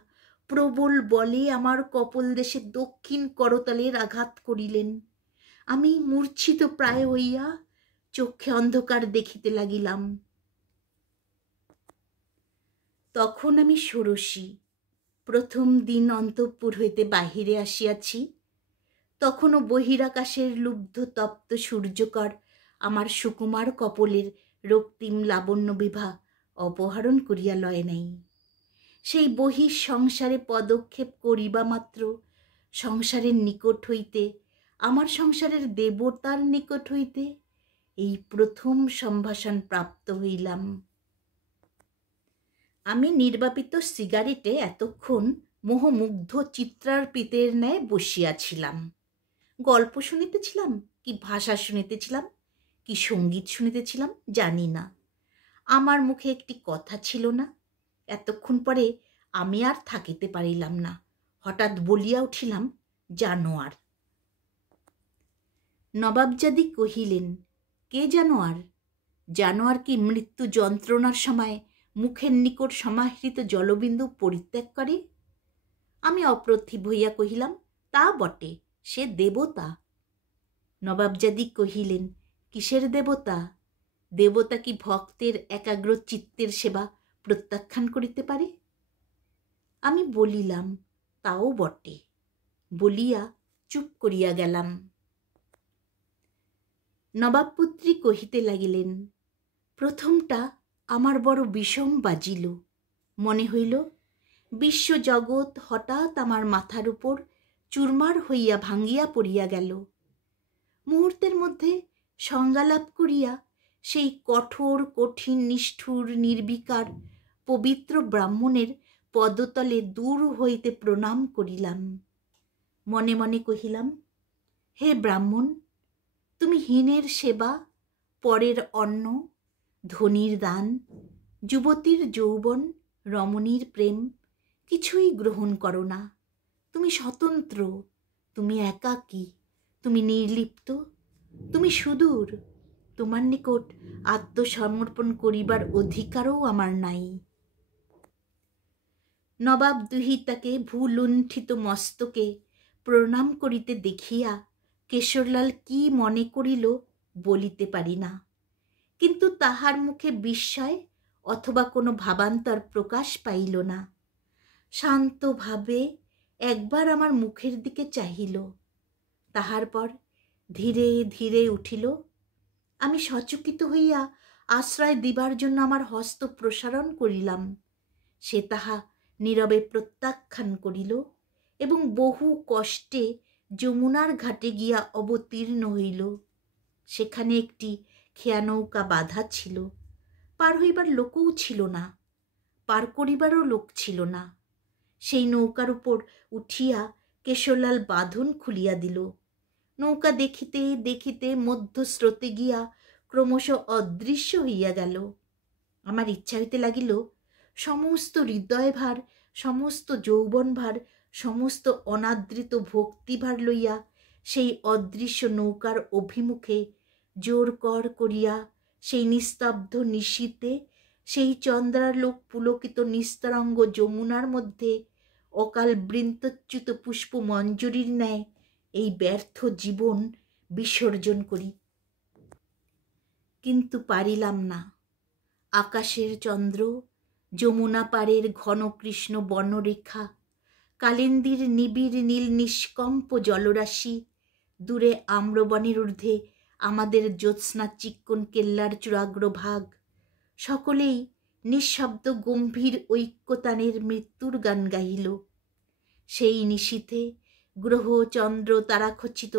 প্রবল বলে আমার কপল দেশে দক্ষিণ করতালের আঘাত করিলেন। আমি মূর্ছিত প্রায় হইয়া চক্ষে অন্ধকার দেখিতে লাগিলাম। তখন আমি ষোড়শী, প্রথম দিন অন্তঃপুর হইতে বাহিরে আসিয়াছি। তখনও বহিরাকাশের লুব্ধ তপ্ত সূর্যকর আমার সুকুমার কপলের রক্তিম লাবণ্য বিভা অপহরণ করিয়া লয় নাই। সেই বহির সংসারে পদক্ষেপ করিবা মাত্র সংসারের নিকট হইতে, আমার সংসারের দেবতার নিকট হইতে এই প্রথম সম্ভাষণ প্রাপ্ত হইলাম। আমি নির্বাপিত সিগারেটে এতক্ষণ মোহমুগ্ধ চিত্রার্পিতের ন্যায় বসিয়াছিলাম। গল্প শুনিতেছিলাম কি ভাষা শুনিতেছিলাম কি সঙ্গীত শুনিতেছিলাম জানি না। আমার মুখে একটি কথা ছিল না। এতক্ষণ পরে আমি আর থাকিতে পারিলাম না, হঠাৎ বলিয়া উঠিলাম, জানোয়ার। নবাবজাদি কহিলেন, কে জানোয়ার? জানোয়ার কি মৃত্যু যন্ত্রণার সময় মুখের নিকট সমাহৃত জলবিন্দু পরিত্যাগ করে? আমি অপ্রতিভ হইয়া কহিলাম, তা বটে, সে দেবতা। নবাবজাদি কহিলেন, কিসের দেবতা? দেবতা কি ভক্তের একাগ্র চিত্তের সেবা প্রত্যাখ্যান করিতে পারে? আমি বলিলাম, তাও বটে, বলিয়া চুপ করিয়া গেলাম। নবাবপুত্রী কহিতে লাগিলেন, প্রথমটা আমার বড় বিষম বাজিল। মনে হইল বিশ্বজগৎ হঠাৎ আমার মাথার উপর চুরমার হইয়া ভাঙ্গিয়া পড়িয়া গেল। মুহূর্তের মধ্যে সংজ্ঞালাভ করিয়া সেই কঠোর কঠিন নিষ্ঠুর নির্বিকার পবিত্র ব্রাহ্মণের পদতলে দূর হইতে প্রণাম করিলাম। মনে মনে কহিলাম, হে ব্রাহ্মণ, তুমি হীনের সেবা, পরের অন্ন, ধনীর দান, যুবতীর যৌবন, রমণীর প্রেম কিছুই গ্রহণ করো না। তুমি স্বতন্ত্র, তুমি একাকী, তুমি নির্লিপ্ত, তুমি সুদূর। তোমার নিকট আত্মসমর্পণ করিবার অধিকারও আমার নাই। নবাব দুহিতাকে ভূলুণ্ঠিত মস্তকে প্রণাম করিতে দেখিয়া কেশরলাল কি মনে করিল বলিতে পারি না, কিন্তু তাহার মুখে বিস্ময় অথবা কোনো ভাবান্তর প্রকাশ পাইল না। শান্তভাবে একবার আমার মুখের দিকে চাহিল, তাহার পর ধীরে ধীরে উঠিল। আমি সচকিত হইয়া আশ্রয় দিবার জন্য আমার হস্ত প্রসারণ করিলাম। সে তাহা নীরবে প্রত্যাখ্যান করিল এবং বহু কষ্টে যমুনার ঘাটে গিয়া অবতীর্ণ হইল। সেখানে একটি খেয়া নৌকা বাঁধা ছিল, পার হইবার লোকও ছিল না, পার করিবারও লোক ছিল না। সেই নৌকার উপর উঠিয়া কেশরলাল বাঁধন খুলিয়া দিল। নৌকা দেখিতে দেখিতে মধ্যস্রোতে গিয়া ক্রমশ অদৃশ্য হইয়া গেল। আমার ইচ্ছা হইতে লাগিল সমস্ত হৃদয়ভার, সমস্ত যৌবনভার, সমস্ত অনাদৃত ভক্তিভার লইয়া সেই অদৃশ্য নৌকার অভিমুখে জোর কর করিয়া সেই নিস্তব্ধ নিশীতে সেই চন্দ্রালোক পুলকিত নিস্তরঙ্গ যমুনার মধ্যে অকাল বৃন্তচ্যুত পুষ্প মঞ্জরীর ন্যায় এই ব্যর্থ জীবন বিসর্জন করি। কিন্তু পারিলাম না। আকাশের চন্দ্র, যমুনা পাড়ের ঘন কৃষ্ণ বর্ণরেখা, কালিন্দীর নিবিড় নীল নিষ্কম্প জলরাশি, দূরে আম্রবনের ঊর্ধ্বে আমাদের জ্যোৎস্না চিক্কণ কেল্লার চূড়াগ্রভাগ, সকলেই নিঃশব্দ গম্ভীর ঐক্যতানের মৃত্যুর গান গাহিল। সেই নিশীথে গ্রহ চন্দ্র তারাখচিত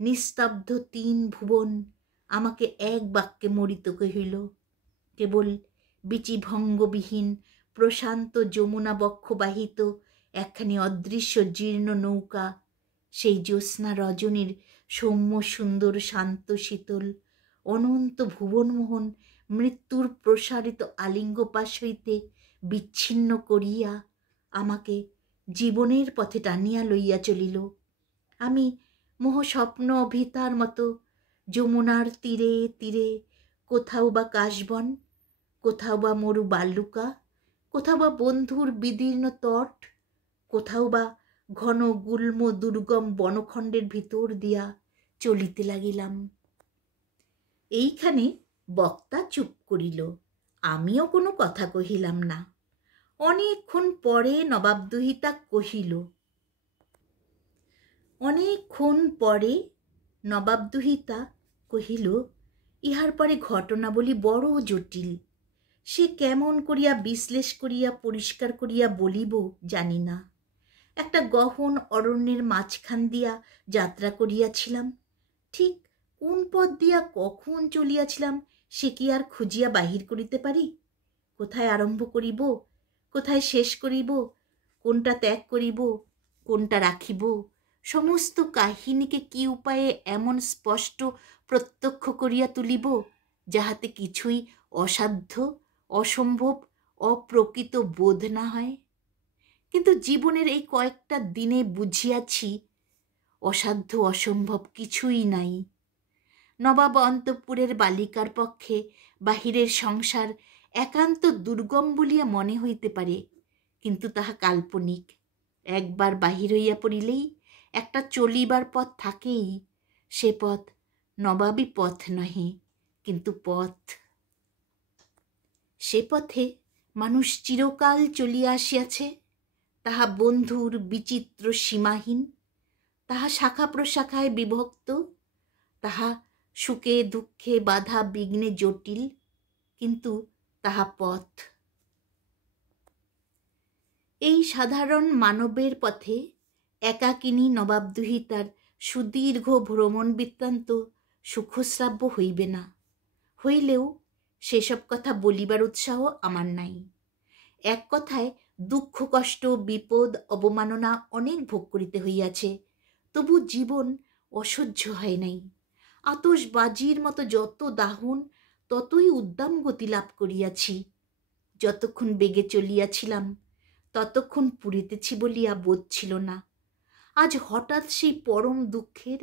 নিস্তব্ধ তিন ভুবন আমাকে এক বাক্যে মরিতে কহিল। কেবল বিচিভঙ্গবিহীন প্রশান্ত যমুনা বক্ষবাহিত একখানি অদৃশ্য জীর্ণ নৌকা, সেই জ্যোৎস্না রজনীর সৌম্য সুন্দর শান্ত শীতল অনন্ত ভুবনমোহন মৃত্যুর প্রসারিত আলিঙ্গপাশ হইতে বিচ্ছিন্ন করিয়া আমাকে জীবনের পথে টানিয়া লইয়া চলিল। আমি মোহস্বপ্ন অভিতার মতো যমুনার তীরে তীরে, কোথাও বা কাশবন, কোথাও বা মরু বালুকা, কোথাও বা বন্ধুর বিদীর্ণ তট, কোথাও বা ঘন গুল্ম দুর্গম বনখণ্ডের ভিতর দিয়া চলিতে লাগিলাম। এইখানে বক্তা চুপ করিল, আমিও কোনো কথা কহিলাম না। অনেকক্ষণ পরে নবাবদুহিতা কহিল, ইহার পরে ঘটনাবলী বড় জটিল। সে কেমন করিয়া বিশ্লেষ করিয়া পরিষ্কার করিয়া বলিব জানি না। একটা গহন অরণ্যের মাঝখান দিয়া যাত্রা করিয়াছিলাম। ঠিক কোন পথ দিয়া কখন চলিয়াছিলাম সে কি আর খুঁজিয়া বাহির করিতে পারি? কোথায় আরম্ভ করিব, কোথায় শেষ করিব, কোনটা ত্যাগ করিব, কোনটা রাখিব, সমস্ত কাহিনীকে কি উপায়ে এমন স্পষ্ট প্রত্যক্ষ করিয়া তুলিব যাহাতে কিছুই অসাধ্য, অসম্ভব, অপ্রকৃত বোধ না হয়? কিন্তু জীবনের এই কয়েকটা দিনে বুঝিয়াছি অসাধ্য অসম্ভব কিছুই নাই। নবাব অন্তঃপুরের বালিকার পক্ষে বাহিরের সংসার একান্ত দুর্গম বলিয়া মনে হইতে পারে, কিন্তু তাহা কাল্পনিক। একবার বাহির হইয়া পড়িলেই একটা চলিবার পথ থাকেই। সে পথ নবাবী পথ নহে, কিন্তু পথ। সে পথে মানুষ চিরকাল চলিয়া আসিয়াছে। তাহা বন্ধুর বিচিত্র সীমাহীন, তাহা শাখা প্রশাখায় বিভক্ত, তাহা সুখে দুঃখে বাধা বিঘ্নে জটিল, কিন্তু তাহা পথ। এই সাধারণ মানবের পথে একাকিনী নবাবদুহিতার সুদীর্ঘ ভ্রমণ বৃত্তান্ত সুখশ্রাব্য হইবে না। হইলেও সেসব কথা বলিবার উৎসাহ আমার নাই। এক কথায় দুঃখ কষ্ট বিপদ অবমাননা অনেক ভোগ করিতে হইয়াছে, তবু জীবন অসহ্য হয় নাই। আতশবাজির মতো যত দাহন ততই উদ্দাম গতি লাভ করিয়াছি। যতক্ষণ বেগে চলিয়াছিলাম ততক্ষণ পুরিতেছি বলিয়া বোধ ছিল না। আজ হঠাৎ সেই পরম দুঃখের,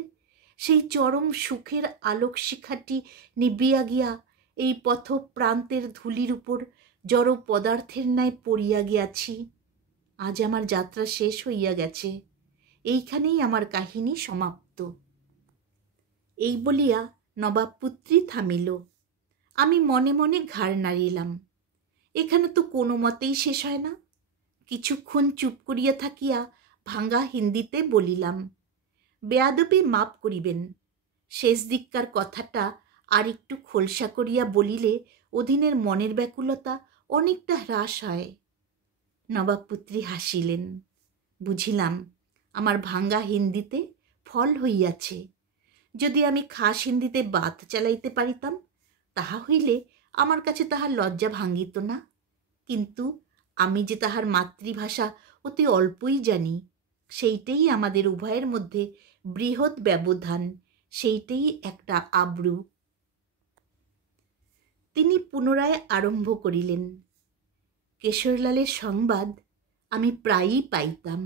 সেই চরম সুখের আলোক শিখাটি নিবিয়া গিয়া এই পথ প্রান্তের ধূলির উপর জড় পদার্থের ন্যায় পড়িয়া গিয়াছি। আজ আমার যাত্রা শেষ হইয়া গেছে, এইখানেই আমার কাহিনী সমাপ্ত। এই বলিয়া নবাবপুত্রী থামিল। আমি মনে মনে ঘাড় নাড়িলাম। এখানে তো কোনো মতেই শেষ হয় না। কিছুক্ষণ চুপ করিয়া থাকিয়া ভাঙ্গা হিন্দিতে বলিলাম, বেয়াদবি মাপ করিবেন। শেষ দিককার কথাটা আর একটু খোলসা করিয়া বলিলে অধীনের মনের ব্যাকুলতা অনেকটা হ্রাস হয়। নবাবপুত্রী হাসিলেন। বুঝিলাম আমার ভাঙ্গা হিন্দিতে ফল হইয়াছে। যদি আমি খাস হিন্দিতে বাত চালাইতে পারিতাম তাহা হইলে আমার কাছে তাহার লজ্জা ভাঙ্গিত না। কিন্তু আমি যে তাহার মাতৃভাষা অতি অল্পই জানি, সেইটাই আমাদের উভয়ের মধ্যে বৃহৎ ব্যবধান, সেইটাই একটা আব্রু। তিনি পুনরায় আরম্ভ করিলেন, কেশরলালের সংবাদ আমি প্রায়ই পাইতাম,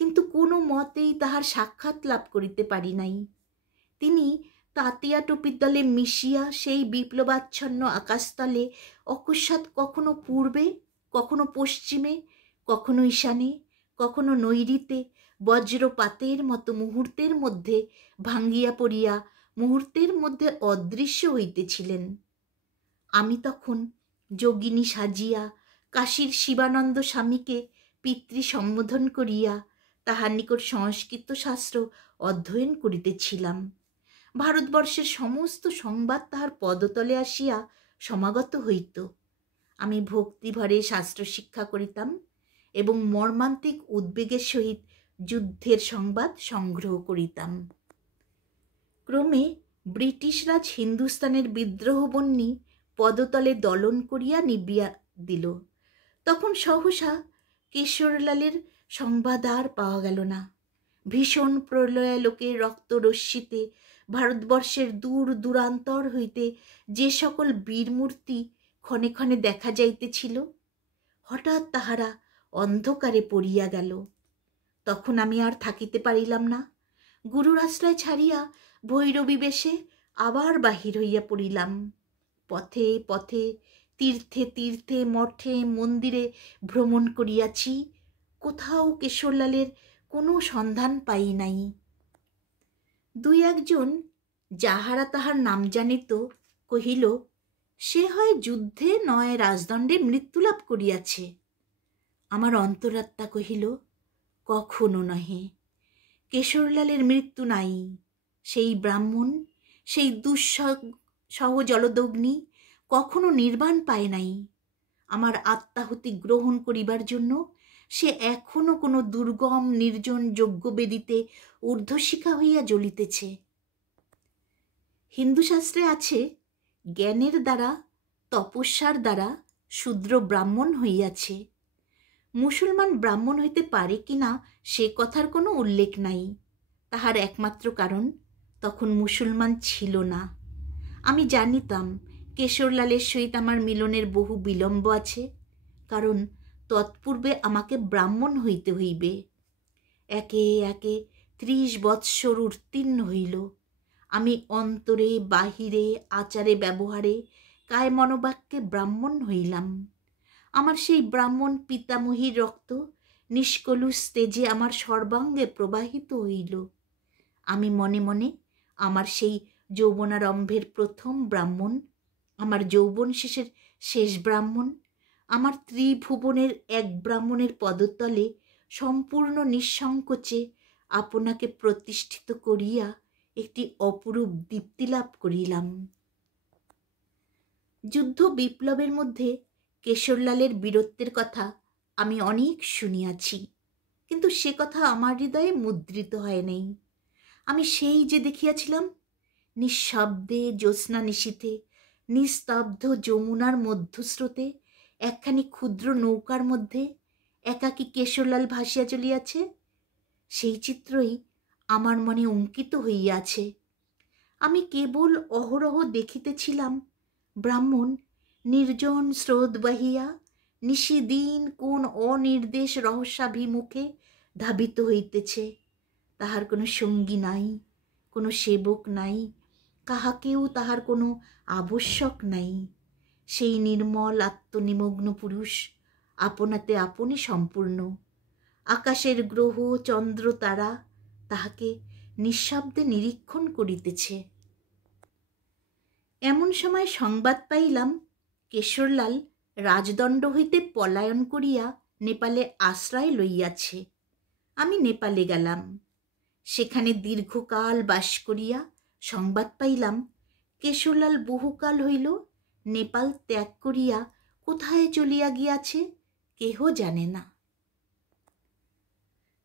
কিন্তু কোনো মতেই তাহার সাক্ষাৎ লাভ করিতে পারি নাই। তিনি তাতিয়া টুপির দলে মিশিয়া সেই বিপ্লবাচ্ছন্ন আকাশতলে অকস্মাৎ কখনো পূর্বে, কখনো পশ্চিমে, কখনো ঈশানে, কখনো নৈঋতে বজ্রপাতের মতো মুহূর্তের মধ্যে ভাঙ্গিয়া পড়িয়া মুহূর্তের মধ্যে অদৃশ্য হইতেছিলেন। আমি তখন যোগিনী সাজিয়া কাশীর শিবানন্দ স্বামীকে পিতৃ সম্বোধন করিয়া তাহার নিকট সংস্কৃত শাস্ত্র অধ্যয়ন করিতেছিলাম। ভারতবর্ষের সমস্ত সংবাদ তাহার পদতলে আসিয়া সমাগত হইত। আমি ভক্তিভরে শাস্ত্র শিক্ষা করিতাম এবং মর্মান্তিক উদ্বেগের সহিত যুদ্ধের সংবাদ সংগ্রহ করিতাম। ক্রমে ব্রিটিশ রাজ হিন্দুস্তানের বিদ্রোহবন্যী পদতলে দলন করিয়া নিবিয়া দিল। তখন সহসা কেশরলালের সংবাদ আর পাওয়া গেল না। ভীষণ প্রলয়ালোকের রক্তরশ্মিতে ভারতবর্ষের দূর দূরান্তর হইতে যে সকল বীরমূর্তি ক্ষণে ক্ষণে দেখা যাইতেছিল, হঠাৎ তাহারা অন্ধকারে পড়িয়া গেল। তখন আমি আর থাকিতে পারিলাম না। গুরুর আশ্রয় ছাড়িয়া ভৈরবী বেশে আবার বাহির হইয়া পড়িলাম। পথে পথে তীর্থে তীর্থে মঠে মন্দিরে ভ্রমণ করিয়াছি, কোথাও কেশরলালের কোনো সন্ধান পাই নাই। দুই একজন যাহারা তাহার নাম জানিত কহিল, সে হয় যুদ্ধে নয় রাজদণ্ডে মৃত্যুলাভ করিয়াছে। আমার অন্তরাত্মা কহিল, কখনো নহে, কেশরলালের মৃত্যু নাই। সেই ব্রাহ্মণ, সেই দুঃসহ জলদগ্নি কখনো নির্বাণ পায় নাই। আমার আত্মাহুতি গ্রহণ করিবার জন্য সে এখনো কোনো দুর্গম নির্জন যজ্ঞবেদিতে ঊর্ধ্বশিখা হইয়া জ্বলিতেছে। হিন্দু শাস্ত্রে আছে, জ্ঞানের দ্বারা তপস্যার দ্বারা শূদ্র ব্রাহ্মণ হইয়াছে। মুসলমান ব্রাহ্মণ হইতে পারে কিনা সে কথার কোনো উল্লেখ নাই। তাহার একমাত্র কারণ তখন মুসলমান ছিল না। আমি জানিতাম কেশরলালের সহিত আমার মিলনের বহু বিলম্ব আছে, কারণ তৎপূর্বে আমাকে ব্রাহ্মণ হইতে হইবে। একে একে 30 বৎসর উত্তীর্ণ হইল। আমি অন্তরে বাহিরে আচারে ব্যবহারে কায় মনোবাক্যে ব্রাহ্মণ হইলাম। আমার সেই ব্রাহ্মণ পিতামহীর রক্ত নিষ্কলুষ তেজে আমার সর্বাঙ্গে প্রবাহিত হইল। আমি মনে মনে আমার সেই যৌবনারম্ভের প্রথম ব্রাহ্মণ, আমার যৌবন শেষের শেষ ব্রাহ্মণ, আমার ত্রিভুবনের এক ব্রাহ্মণের পদতলে সম্পূর্ণ নিঃসংকোচে আপনাকে প্রতিষ্ঠিত করিয়া একটি অপরূপ দীপ্তি লাভ করিলাম। যুদ্ধ বিপ্লবের মধ্যে কেশরলালের বীরত্বের কথা আমি অনেক শুনিয়াছি, কিন্তু সে কথা আমার হৃদয়ে মুদ্রিত হয় নাই। আমি সেই যে দেখিয়াছিলাম, নিঃশব্দে জ্যোৎস্না নিশীথে নিস্তব্ধ যমুনার মধ্যস্রোতে একখানি ক্ষুদ্র নৌকার মধ্যে একাকী কেশরলাল ভাসিয়া চলিয়াছে, সেই চিত্রই আমার মনে অঙ্কিত হইয়াছে। আমি কেবল অহরহ দেখিতেছিলাম ব্রাহ্মণ নির্জন স্রোত বাহিয়া নিশিদিন কোন অনির্দেশ রহস্যাভিমুখে ধাবিত হইতেছে। তাহার কোনো সঙ্গী নাই, কোনো সেবক নাই, কাহাকেও তাহার কোনো আবশ্যক নাই। সেই নির্মল আত্মনিমগ্ন পুরুষ আপনাতে আপনি সম্পূর্ণ। আকাশের গ্রহ চন্দ্র তারা তাহাকে নিঃশব্দে নিরীক্ষণ করিতেছে। এমন সময় সংবাদ পাইলাম কেশরলাল রাজদণ্ড হইতে পলায়ন করিয়া নেপালে আশ্রয় লইয়াছে। আমি নেপালে গেলাম। সেখানে দীর্ঘকাল বাস করিয়া সংবাদ পাইলাম কেশরলাল বহুকাল হইল নেপাল ত্যাগ করিয়া কোথায় চলিয়া গিয়াছে কেহ জানে না।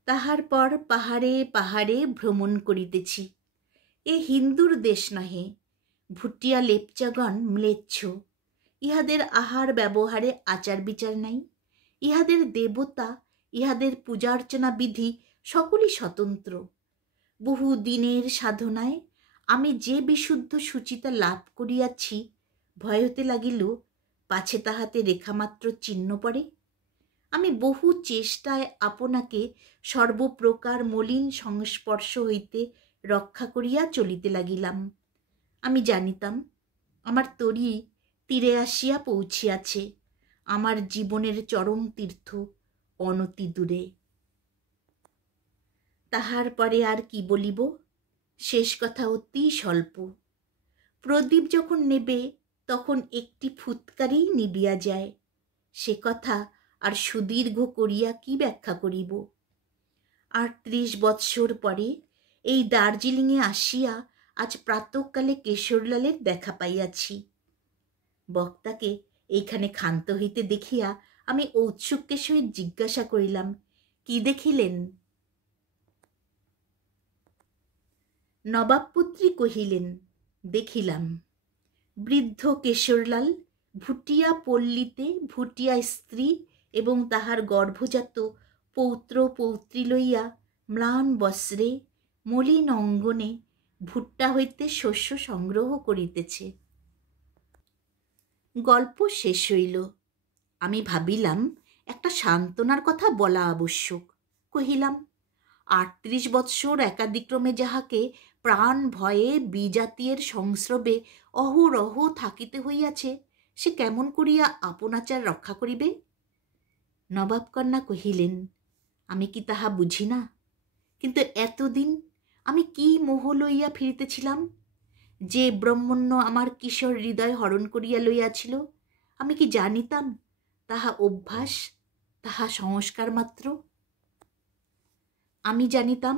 তাহার পর পাহাড়ে পাহাড়ে ভ্রমণ করিতেছি। এ হিন্দুর দেশ নহে, ভুটিয়া লেপচাগণ ম্লেচ্ছ। ইহাদের আহার ব্যবহারে আচার বিচার নাই। ইহাদের দেবতা, ইহাদের পূজার্চনা বিধি সকলই স্বতন্ত্র। বহু দিনের সাধনায় আমি যে বিশুদ্ধ সুচিতা লাভ করিয়াছি, ভয় হতে লাগিল পাছে তাহাতে রেখামাত্র চিহ্ন পড়ে। আমি বহু চেষ্টায় আপনাকে সর্বপ্রকার মলিন সংস্পর্শ হইতে রক্ষা করিয়া চলিতে লাগিলাম। আমি জানিতাম আমার তরী তীরে আসিয়া পৌঁছিয়াছে। আমার জীবনের চরম তীর্থ অনতি দূরে। তাহার পরে আর কি বলিব, শেষ কথা অতি স্বল্প। প্রদীপ যখন নেবে তখন একটি ফুৎকারেই নিবিয়া যায়। সে কথা আর সুদীর্ঘ করিয়া কি ব্যাখ্যা করিব। 38 বৎসর পরে এই দার্জিলিংয়ে আসিয়া আজ প্রাতঃকালে কেশরলালের দেখা পাইয়াছি। বক্তাকে এইখানে ক্ষান্ত হইতে দেখিয়া আমি ঔৎসুক্যের সহিত জিজ্ঞাসা করিলাম, কি দেখিলেন? নবাবপুত্রী কহিলেন, দেখিলাম বৃদ্ধ কেশরলাল ভুটিয়া পল্লীতে ভুটিয়া স্ত্রী এবং তাহার গর্ভজাত পৌত্র পৌত্রী লইয়া ম্লান বস্ত্রে মলিন অঙ্গনে ভুট্টা হইতে শস্য সংগ্রহ করিতেছে। গল্প শেষ হইল। আমি ভাবিলাম একটা সান্ত্বনার কথা বলা আবশ্যক। কহিলাম, 38 বৎসর একাদিক্রমে যাহাকে প্রাণ ভয়ে বিজাতীয়ের সংস্রবে অহরহ থাকিতে হইয়াছে, সে কেমন করিয়া আপনাচার রক্ষা করিবে? নবাবকন্যা কহিলেন, আমি কি তাহা বুঝি না? কিন্তু এতদিন আমি কি মোহ লইয়া ফিরিতেছিলাম? যে ব্রহ্মণ্য আমার কিশোর হৃদয় হরণ করিয়া লইয়াছিল, আমি কি জানিতাম তাহা অভ্যাস, তাহা সংস্কার মাত্র? আমি জানিতাম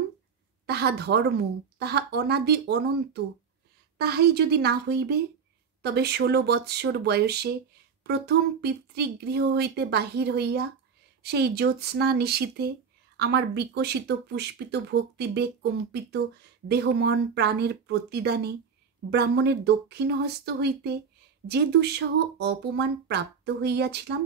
তাহা ধর্ম, তাহা অনাদি অনন্ত। তাহাই যদি না হইবে, তবে 16 বৎসর বয়সে প্রথম পিতৃগৃহ হইতে বাহির হইয়া সেই জ্যোৎস্না নিশীথে আমার বিকশিত পুষ্পিত ভক্তিবেগ কম্পিত দেহমন প্রাণের প্রতিদানে ব্রাহ্মণের দক্ষিণ হস্ত হইতে যে দুঃসহ অপমান প্রাপ্ত হইয়াছিলাম,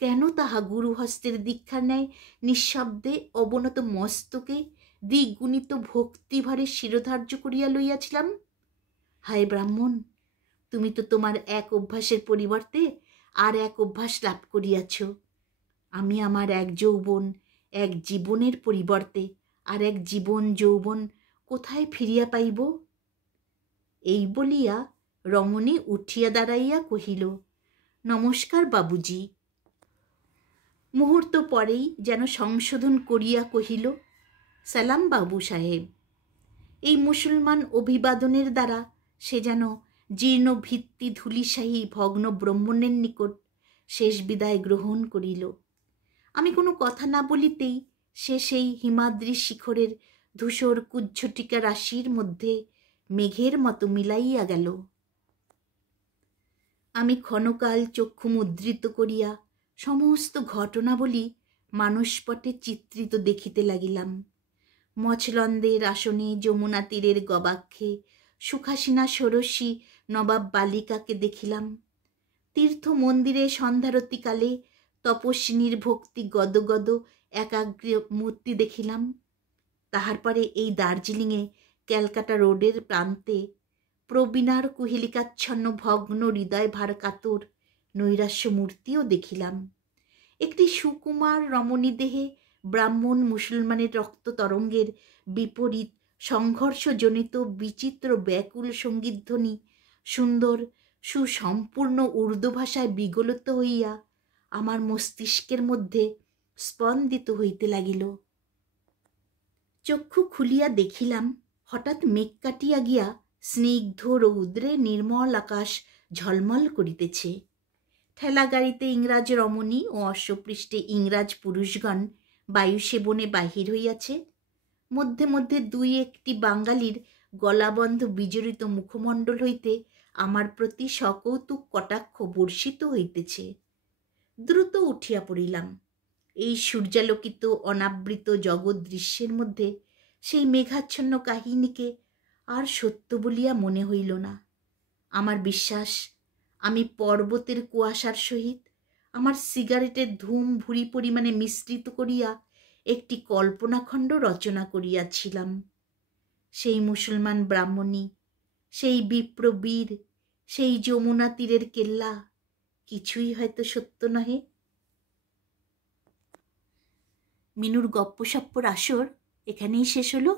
কেন তাহা গুরুহস্তের দীক্ষার ন্যায় নিঃশব্দে অবনত মস্তকে দ্বিগুণিত ভক্তিভারে শিরোধার্য করিয়া লইয়াছিলাম? হায় ব্রাহ্মণ, তুমি তো তোমার এক অভ্যাসের পরিবর্তে আর এক অভ্যাস লাভ করিয়াছ। আমি আমার এক যৌবন, এক জীবনের পরিবর্তে আর এক জীবন যৌবন কোথায় ফিরিয়া পাইব? এই বলিয়া রমণী উঠিয়া দাঁড়াইয়া কহিল, নমস্কার বাবুজি। মুহূর্ত পরেই যেন সংশোধন করিয়া কহিল, সালাম বাবু সাহেব। এই মুসলমান অভিবাদনের দ্বারা সে যেন জীর্ণ ভিত্তি ধূলিসাহী ভগ্ন ব্রহ্মণ্যের নিকট শেষ বিদায় গ্রহণ করিল। আমি কোনো কথা না বলিতেই সে সেই হিমাদ্রি শিখরের ধূসর কুজ্ঝটিকা রাশির মধ্যে মেঘের মতো মিলাইয়া গেল। আমি ক্ষণকাল চক্ষু মুদ্রিত করিয়া সমস্ত ঘটনাবলী মানসপটে চিত্রিত দেখিতে লাগিলাম। মছলন্দের আসনে যমুনা তীরের গবাক্ষে সুখাসিনা ষোড়শী নবাব বালিকাকে দেখিলাম। তীর্থ মন্দিরে সন্ধ্যারতিকালে তপস্বিনীর ভক্তি গদগদ একাগ্র মূর্তি দেখিলাম। তাহার পরে এই দার্জিলিংয়ে ক্যালকাটা রোডের প্রান্তে প্রবীণার কুহেলিকাচ্ছন্ন ভগ্ন হৃদয় ভার কাতর নৈরাশ্য মূর্তিও দেখিলাম। একটি সুকুমার রমণী দেহে ব্রাহ্মণ মুসলমানের রক্ত তরঙ্গের বিপরীত সংঘর্ষজনিত বিচিত্র ব্যাকুল সঙ্গীতধ্বনি সুন্দর সুসম্পূর্ণ উর্দু ভাষায় বিগলিত হইয়া আমার মস্তিষ্কের মধ্যে স্পন্দিত হইতে লাগিল। চক্ষু খুলিয়া দেখিলাম হঠাৎ মেঘ কাটিয়া গিয়া স্নিগ্ধ রৌদ্রে নির্মল আকাশ ঝলমল করিতেছে। ঠেলা গাড়িতে ইংরাজ রমণী ও অশ্বপৃষ্ঠে ইংরাজ পুরুষগণ বায়ুসেবনে বাহির হইয়াছে। মধ্যে মধ্যে দুই একটি বাঙালির গলাবন্ধ বিজড়িত মুখমণ্ডল হইতে আমার প্রতি সকৌতুক কটাক্ষ বর্ষিত হইতেছে। দ্রুত উঠিয়া পড়িলাম। এই সূর্যালোকিত অনাবৃত জগৎ দৃশ্যের মধ্যে সেই মেঘাচ্ছন্ন কাহিনীকে আর সত্য বলিয়া মনে হইল না। আমার বিশ্বাস, আমি পর্বতের কুয়াশার সহিত আমার সিগারেটের ধূম ভুরি পরিমাণে মিশ্রিত করিয়া একটি কল্পনাখণ্ড রচনা করিয়াছিলাম। সেই মুসলমান ব্রাহ্মণী, সেই বিপ্রবীর, সেই যমুনা তীরের কেল্লা কিছুই হয়তো সত্য নহে। মিনুর গপ্পসপ্পর আসর এখানেই শেষ হলো।